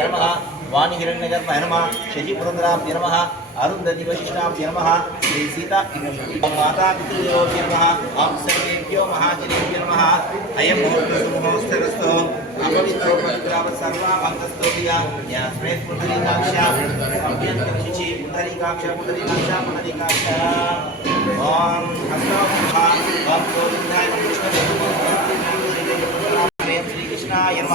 నమః వాణి హిరణ్యగర్భాయ నమ శశి పురంధరాభ్య నమః అరుంధతి వశిష్టాభ్య నమ శ్రీ సీతా మాతా నమ నమః ఓం సర్వేభ్యో మహాజనేభ్య నమః అయం ముహూర్తస్తు అపవిత్రో పవిత్రావత్ పుండరీకాక్ష అభ్యంతర పుండరీకాక్ష పుండరీకాక్ష పుండరీకాక్ష ఓం ఓం గోవిందాయ కృష్ణ శ్రీకృష్ణాయ నమ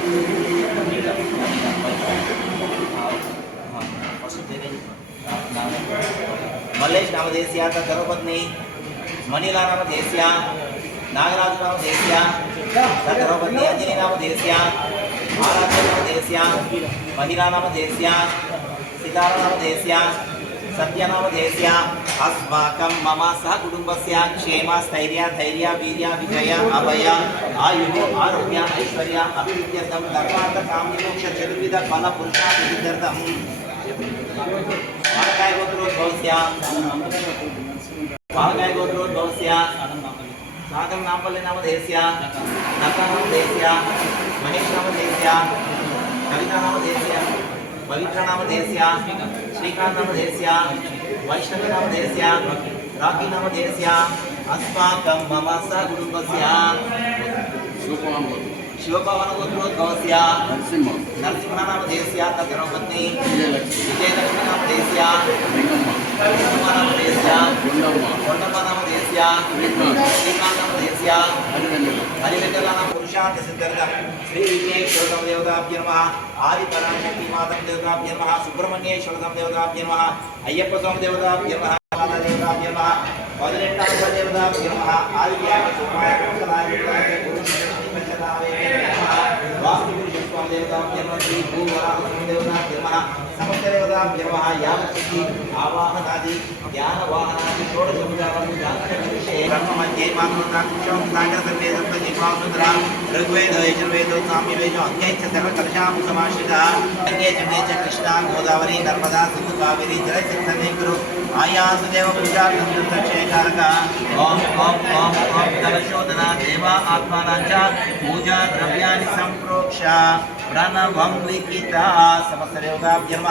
ಮಲ್ಲೇಶ್ ನಾಮ ದೇಸಿಯ ಧರ್ಮಪತ್ನಿ ಮಣಿಲಾ ನಾಮ ದೇಸಿಯ ನಾಗರಾಜ ನಾಮ ದೇಸಿಯ ಧರ್ಮಪತ್ನಿ नाम देशिया ದೇಸಿಯ नाम देशिया ದೇಸಿಯ ಮಹಿಳಾ ನಾಮ ದೇಸಿಯ ಸಿತಾರ ನಾಮ ದೇಸಿಯ सत्यनामधेयस्य अस्माकं मम सहकुटुम्बस्य क्षेम, स्थैर्य, धैर्य, वीर्य, विजय, अभय आयु आरोग्य, ऐश्वर्य, अभिवृद्ध्यर्थं, धर्मार्थकाम्यमोक्षचतुर्विधफलपुरुषाभिवृद्ध्यर्थम्। పాలకాయ గోత్రోద్భవస్య సాగం నాంపల్లి నామధేస్య నక్క నామధేస్య మహేష్ నామధేస్య కవిత నామధేస్య పవిత్ర నామధేస్య శ్రీకాంత్ నామధేస్య వైష్ణవి నామధేస్య రాఖీ నామధేస్య అస్మాకం మమ సహ శ్రీకాంత్ शिवभवनगोत्रोद्भवस्य नरसिंह नरसिंहनामधेयस्य तद्रौपत्नी विजयलक्ष्मीनामधेयस्य वेङ्गम्मानामधेयस्य कोण्डम्मानामधेयस्य श्रीकान्तनामधेयस्य हरिवेङ्गलानां पुरुषार्थ सिद्धार्थ देवताभ्य नमः आदिपराशक्ति దేవతా మధ్యే మాతృతాక్షం దేవతా సర్వే సప్త समस्तदेवताभ्यवः यावत्ति आवाहनादि ज्ञानवाहनादि षोडशभुजानां जातकविषये ब्रह्ममध्ये मानवताक्षं सागरसर्वेदत्तनिपासुन्द्रां ऋग्वेद यजुर्वेदो साम्यवेदो अन्यैश्च सर्वकलशां समाश्रितः अन्ये च मे गोदावरी नर्मदा सिन्धु कावेरी जलसिद्धने कुरु आयासदेव पूजा संतक्षयकारकः ॐ ॐ देवा आत्मा च पूजा द्रव्याणि सम्प्रोक्ष प्रणवं लिखिता समस्तयोगाभ्यमः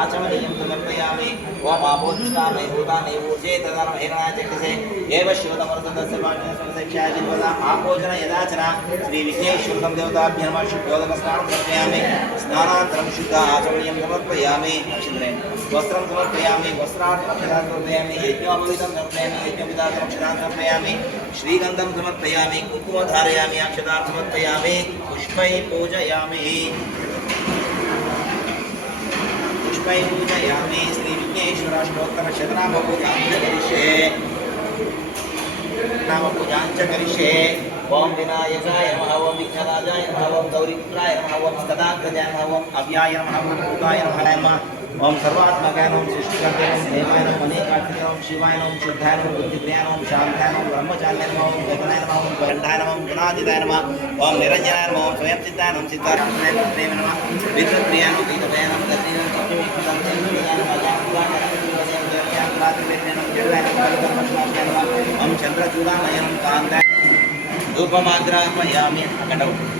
ఆచమనీయం సమర్పయామి ఓం ఆపోష్టామే భూతానే ఊర్జే తదనం హిరణాయ చక్రసే ఏవ శివతమరసదస్య వాణ్య సమసఖ్యాయ జిన్వద ఆపోజన యదాచన శ్రీ విఘ్నేశ్వరం దేవతాభ్య నమః శుద్ధోదక స్నానం సమర్పయామి స్నానాంతరం శుద్ధ ఆచమనీయం సమర్పయామి वस्त्रं समर्पयामि वस्त्राणि क्षदान् समर्पयामि यज्ञोपवितं समर्पयामि यज्ञोपितार्थं क्षदान् समर्पयामि, श्रीगन्धं समर्पयामि कुङ्कुमं धारयामि अक्षदान् समर्पयामि, पुष्पै पूजयामि। पुष्पै पूजयामि श्रीविघ्नेश्वराष्टोत्तरशतनामपूजां च करिष्ये। नामपूजां च करिष्ये। ओम विनायकाय नमः, ओम विघ्नराजाय नमः, ओम गौरीपुत्राय नमः, ओम सदाग्रजाय नमः, ओम अव्याय नमः, ओम भूताय नमः। ओम सर्वात्मकाय ओम सृष्टिकर्ते ओम देवाय ओम अनेकार्थिकाय शिवाय ओम शुद्धाय ओम बुद्धिप्रियाय ओम शांताय ओम ब्रह्मचार्य नम ओम गगनाय नम ओम गंडाय नम, ओम गुणादिताय नम ओम निरंजनाय नम ओम स्वयं सिद्धाय ओम सिद्धार्थनाय प्रेम नम विद्युत प्रियाय ओम गीतभय नम गति नम ओम चंद्रचूड़ा नयन कांताय धूपमाग्रापयामि अकटौ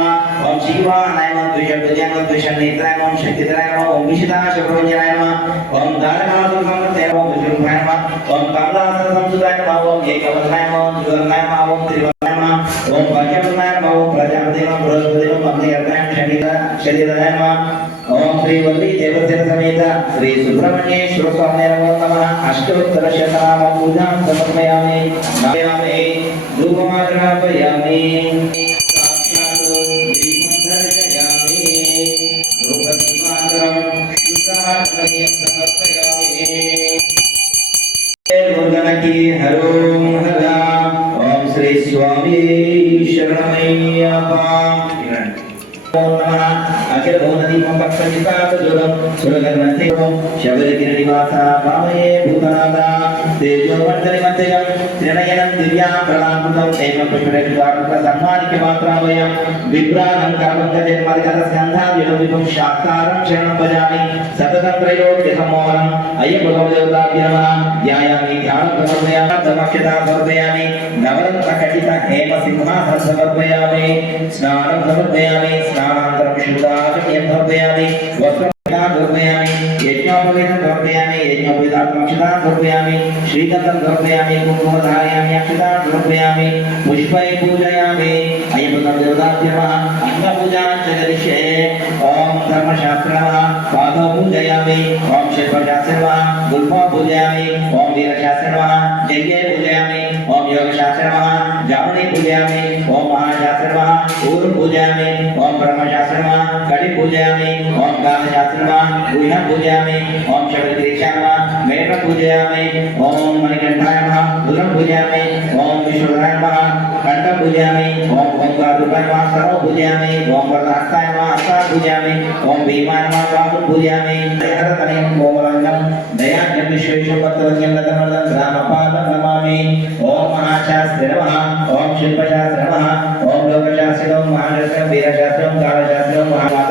जीवाणाय नमः तुषं तुल्यं नमः तुषं नेत्राय नमः शक्तित्राय नमः ओम विशिताय शक्रवञ्जनाय नमः ओम दारकासं संकृते नमः ओम विष्णुभाय नमः ओम कमलासन संसुताय नमः ओम एकवचनाय नमः ओम द्विवर्णाय नमः ओम त्रिवर्णाय नमः ओम वाक्यवर्णाय नमः ओम प्रजापते नमः बृहस्पते नमः अग्निर्णाय शनिदा शनिदाय नमः ओम श्री वल्ली देवसेन समेत श्री सुब्रह्मण्येश्वर स्वामी नमः अष्टोत्तर शतनाम पूजां समर्पयामि नमयामि धूपमाग्रहापयामि శుద్ధాత్మనీయం సమర్పయామి దుర్గనకి హరోం హర ఓం శ్రీ స్వామి శరణమయ్యప్ప ఓం నమః అఖిల భువనదీపం పక్షితాపజురం సురగర్ణసేవం శబరిగిరినివాస భామయే భూతనాథ తేజోవర్ధని మధ్యయం త్రినయనం దివ్యాం ప్రణామృతం తేమ పుష్పరేఖాకృత సన్మానిక మాత్రావయం విభ్రాణం కర్మకజన్మదిగత స్కంధావ్యుతం విభం శాక్తారం శరణం భజామి సతతం అయ్యప్ప ధ్యాయామి సమర్పయామి హేమ సమర్పయామి స్నానం సమర్పయామి स्नानानन्तरं शूलादिकं समर्पयामि वस्त्रं समर्पयामि यज्ञोपवीतं समर्पयामि यज्ञोपवीतात्मं क्षतां समर्पयामि श्रीगन्धं समर्पयामि कुङ्कुमं धारयामि अक्षतां समर्पयामि पुष्पै पूजयामि अयं देवताभ्यः अन्नपूजा च करिष्ये ॐ धर्मशास्त्र, पादौ पूजयामि ॐ शिल्पशास्त्र, गुल्फौ पूजयामि ॐ वीरशास्त्र जय्ये पूजयामि ॐ योगशास्त्र జయ్యే పూజయామి ఓం యోగశాస్త్ర నమః జాముని పూజయామి ఓం మహాశాస్త్ర నమః ఊరు పూజయామి ఓం ओम कालयात्रिवान् भूयं पूजयामि। ओम शबरिगिरीशार्वान् गैरं पूजयामि। ओम मणिकंठाय नमः भुजं पूजयामि। ओम विश्वधराय नमः कंठं पूजयामि। ओम ओंकारूपाय नमः सर्व पूजयामि। ओम वरदास्ताय नमः अस्ताय पूजयामि। ओम भीमाय महा बाहुं पूजयामि। हरतनयं कोमलङ्गं दयाज्ञं विश्वेश्वर भक्तवन्द्यं नतनवदं रामपालं नमामि। ओम महाशास्त्रे महा ओम शिल्पशास्त्रे नमः ओम लोकशास्त्रे नमः महाशास्त्रं, वीरशास्त्रं, कालशास्त्रं महामाता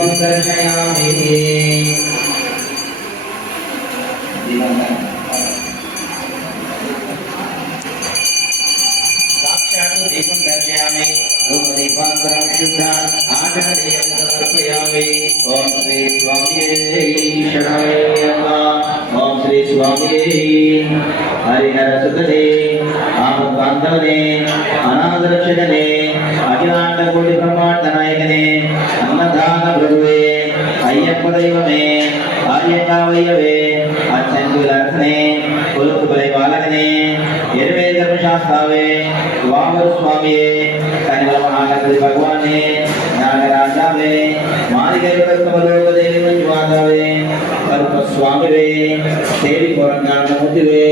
दीपं दर्शयामि साक्षात् दीपं दर्शयामि धूपदीपान्तरं शुद्धा आचरणीयं समर्पयामि ॐ श्री स्वाम्यै शरणाय வாசுதேவி ஹரிஹர சுகதே ஆபத் பாந்தவனே அநாதரட்சகனே அகிலாண்ட கோடி பிரம்மாண்ட நாயகனே அன்னதான பிரபுவே ஐயப்ப தெய்வமே ஆரியங்காவையவே அச்சங்குல் அரசனே கொலுக்குபலை பாலகனே எருவே தர்மசாஸ்தாவே வாமரு சுவாமியே கனிவரமாக பகவானே భగవానే నాగరాజావే మాదిగరి కల్పమలోకదేవి మంజుమాతావే కల్ప స్వామివే దేవి కోరంగానమూర్తివే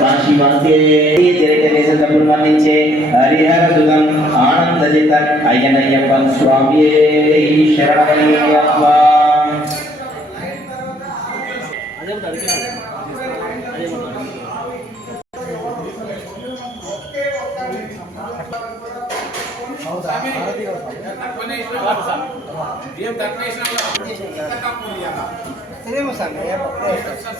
కాశీ మాతయే తిరగనేస తప్పులు మన్నించే హరిహర సుతం ఆనందజిత అయ్యనయ్యప్పన్ స్వామియే శరణమయ్యప్ప ఏం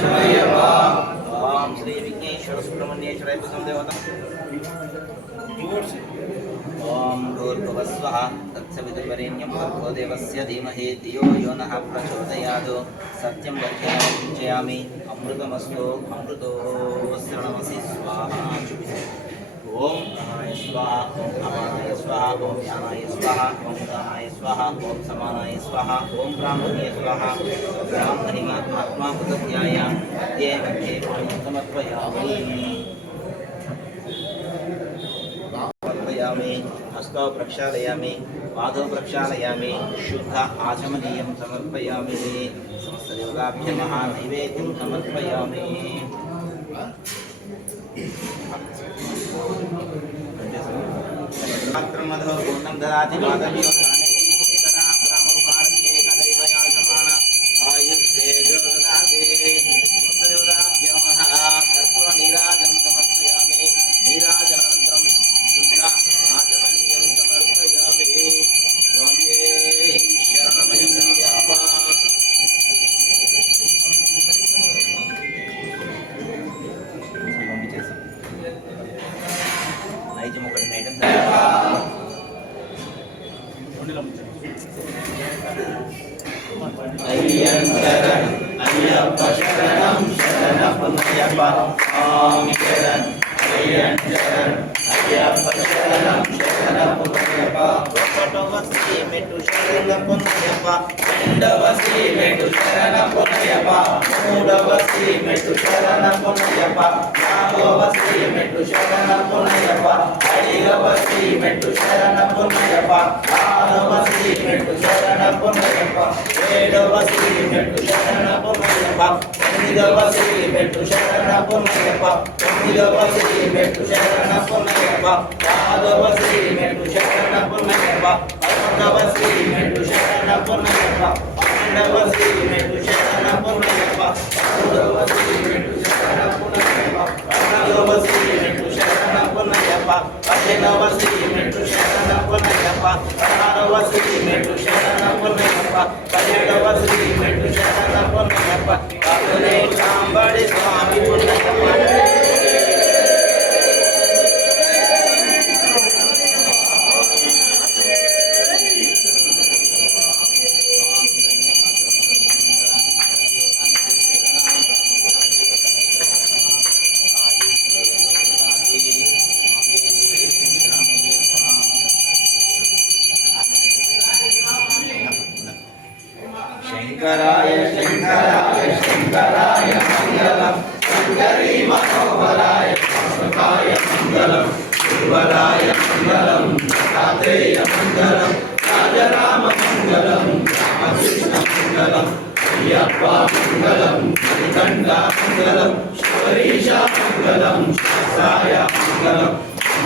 స్వామి ఓం శ్రీ విఘ్నేశ్వర సుబ్రహ్మణ్యేశ్వర దేవత ఓం భూర్భువస్వః తత్సవితుర్వరేణ్యం భర్గో దేవస్య ధీమహి ధియో యో నః ప్రచోదయాత్ సత్యం వక్ష్యామి అమృతమస్తు అమృతో శరణమసి స్వాహా ओम नमाय स्वाहा, ओम नमाय स्वाहा, ओम यानाय स्वाहा, ओम दानाय स्वाहा, ओम समानाय स्वाहा, ओम ब्राह्मणे स्वाहा ओम आत्मा प्रत्याय ये हस्तौ प्रक्षालयामि, पादौ प्रक्षालयामि, शुद्ध आचमनीयं समर्पयामि समर्पयामि। वक्रमधो पूर्णं ददाति माधवी అయ్యప్ప శరణం శరణమయ్యప్ప ఒకటవ శ్రీ మెట్టు శరణమయ్యప్ప రెండవ శ్రీ మెట్టు శరణమయ్యప్ప మూడవ శ్రీ మెట్టు శరణమయ్యప్ప నాలుగవ శ్రీ ఐదవ శ్రీ మెట్టు శరణమయ్యప్ప ఆరవ శ్రీ మెట్టు శరణమయ్యప్ప ఏడవ శ్రీ మెట్టు శరణమయ్యప్ప ఎనిమిదవ శ్రీ మెట్టు శరణమయ్యప్ప తొమ్మిదవ శ్రీ మెట్టు శరణమయ్యప్ప పదవ శ్రీ మెట్టు శరణమయ్యప్ప పదకొండవ శ్రీ మెట్టు శరణమయ్యప్ప పన్నెండవ శ్రీ మెట్టు శరణమయ్యప్ప పదమూడవ శ్రీ మెట్టు శరణమయ్యప్ప పద్నాలుగవ శ్రీ మెట్టు శరణమయ్యప్ప పదిహేనవ శ్రీ మెట్టు శరణమయ్యప్ప పదహారవ శ్రీ మెట్టు శరణమయ్యప్ప పదిహేడవ శ్రీ మెట్టు శరణమయ్యప్ప పదునే కాంబడి స్వామి పుణ్యప్ప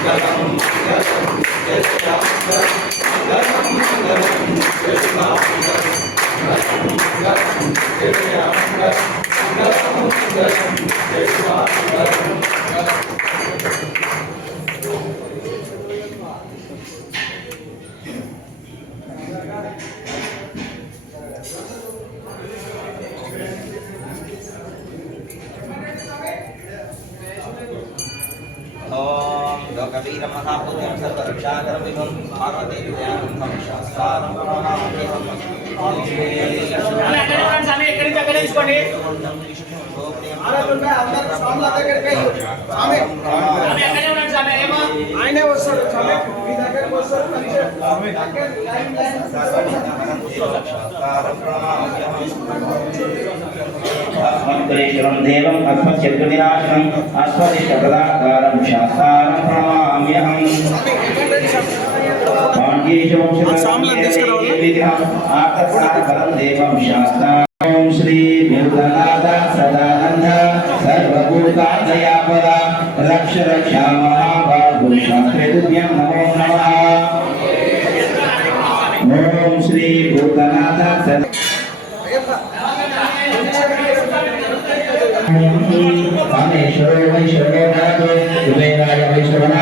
శంకరాయ శంకరాయ శంకరాయ మంగళం శంకరీ మనోహరాయ వాసుకాయ మంగళం గురువరాయ మంగళం దత్తాత్రేయ మంగళం రాజరామ మంగళం రామకృష్ణ మంగళం అయ్యప్ప మంగళం మణికంఠ మంగళం శబరీష మంగళం శాస్త్రాయ మంగళం మంగళం మంగళం జయ జయ మంగళం మంగళం మంగళం జయ శివ మంగళం ఓం श्रीरमः पुण्यं सर्वविषाकरमिमं भगवते दयां शास्त्रारं प्रणमामि ॐ श्री लक्ष्मी गणेश गणेश गणेश ఆయనే వస్తాడు స్వామి మీ దగ్గరకు వస్తాడు మంచిగా దగ్గర లైన్ లైన్ అస్మద్గురీశ్వరం దేవం అస్మచ్చతుర్వినాశనం అస్మదిష్టపదాకారం శాస్త్రారం ప్రణమామ్యహం దేవం శాస్త్రం శ్రీ భూతనాథ సదానంద సర్వభూతాదయాపద రక్ష రక్షా మహాబాహు శాస్త్రభ్యం నమో నమః. ఓం శ్రీ భూతనాథ సదా కామేశ్వరో వైశ్వరో రాజో కుబేరాయ వైశ్వరాయ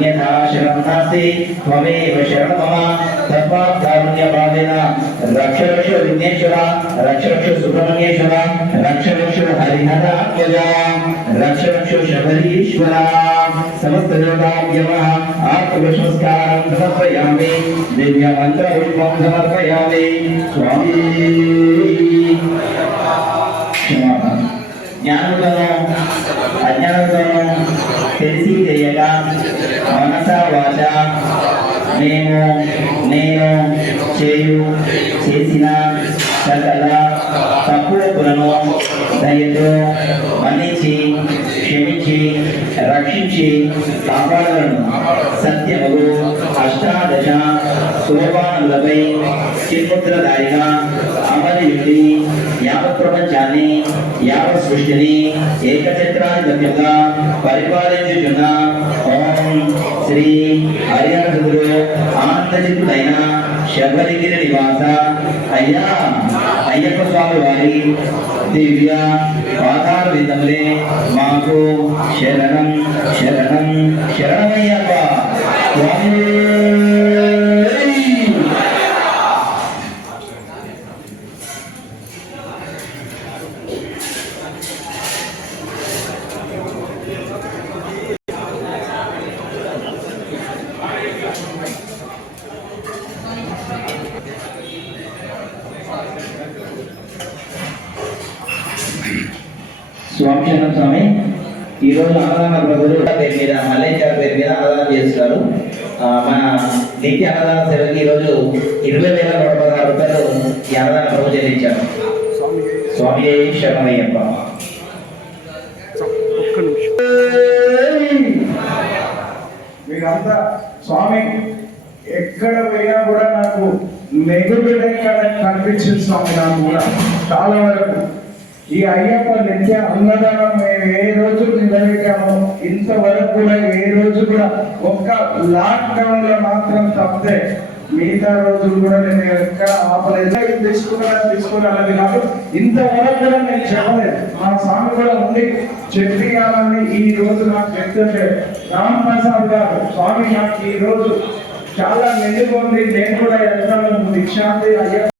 అన్యథా శరణం నాస్తి త్వమేవ శరణం తస్మాత్ కారుణ్యపాదేన రక్ష రక్ష విఘ్నేశ్వర రక్ష రక్ష సుబ్రహ్మణ్యేశ్వర రక్ష రక్ష హరిహరాత్మజ రక్ష రక్ష శబరీశ్వర సమస్త దేవతాభ్యమ ఆత్మవిశ్వస్కారం సమర్పయామి దివ్య మంత్ర పుష్పం సమర్పయామి స్వామి జ్ఞానంతోనూ అజ్ఞానంతోనూ తెలిసి తెలియక మనస వాచ మేము నేను చేయు చేసిన సకల తప్పులను దయతో మన్నించి క్షమించి రక్షించి కాపాడలను సత్యములు అష్టాదశ సోపానులపై చిన్ముద్రదారిగా అమలు యావత్ ప్రపంచాన్ని యావత్ సృష్టిని ఏకచక్రాధిపత్యంగా పరిపాలించుచున్న ఓం శ్రీ హరిహరుడు ఆనందజితుడైన శబరిగిరి నివాస అయ్యా అయ్యప్ప స్వామి వారి దివ్య పాదాల విధములే మాకు శరణం శరణం శరణమయ్యప్ప. స్వామి. ఈ రోజు అన్నదాన ప్రభులు పేరు మీద మల్లేశ్వర పేరు మీద అన్నదానం చేస్తున్నారు. మన నిత్య అన్నదాన సేవకి ఈ రోజు ఇరవై వేల నూట పదహారు రూపాయలు ఈ అన్నదాన ప్రభు చెల్లించారు. స్వామి శరణయ్యప్ప మీరంతా స్వామి ఎక్కడ పోయినా కూడా నాకు నెగుడునే కనిపించింది స్వామి నాకు కూడా చాలా వరకు. ఈ అయ్యప్ప నిత్య అన్నదానం మేము ఏ రోజు నిలబెట్టాము ఇంతవరకు కూడా ఏ రోజు కూడా ఒక్క లాక్డౌన్లో మాత్రం తప్పితే మిగతా రోజులు కూడా నేను ఎక్కడ ఆపలేదు. ఇది తీసుకున్నాను తీసుకున్నానని కాదు ఇంతవరకు కూడా నేను చెప్పలేదు. మా స్వామి కూడా ఉండి చెప్పియాలని ఈ రోజు నాకు చెప్తుంటే రామ్ ప్రసాద్ గారు స్వామి నాకు ఈ రోజు చాలా మెల్లిగా నేను కూడా వెళ్తాను దీక్షాంతి అయ్యా